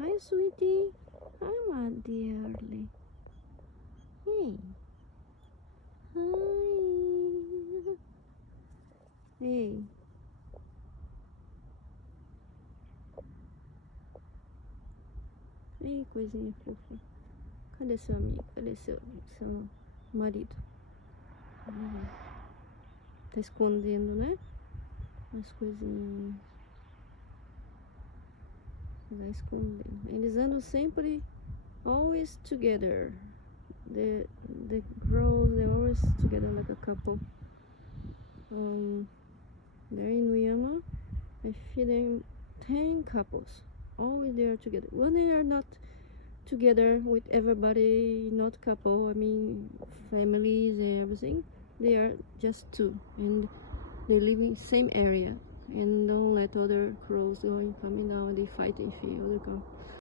Hi, sweetie. Hi, my dearly. Hey. Hi. Hey. Ei, coisinha fofa. Cadê seu amigo? Cadê seu marido? Tá escondendo, né? As coisinhas. Tá escondendo. Eles andam sempre always together. The girls, they're always together like a couple. There in Myanmar, I feed them 10 couples. Always they are together. When they are not together with everybody, not couple, I mean families and everything, they are just two, and they live in same area and don't let other crows going coming down and they fight if other come.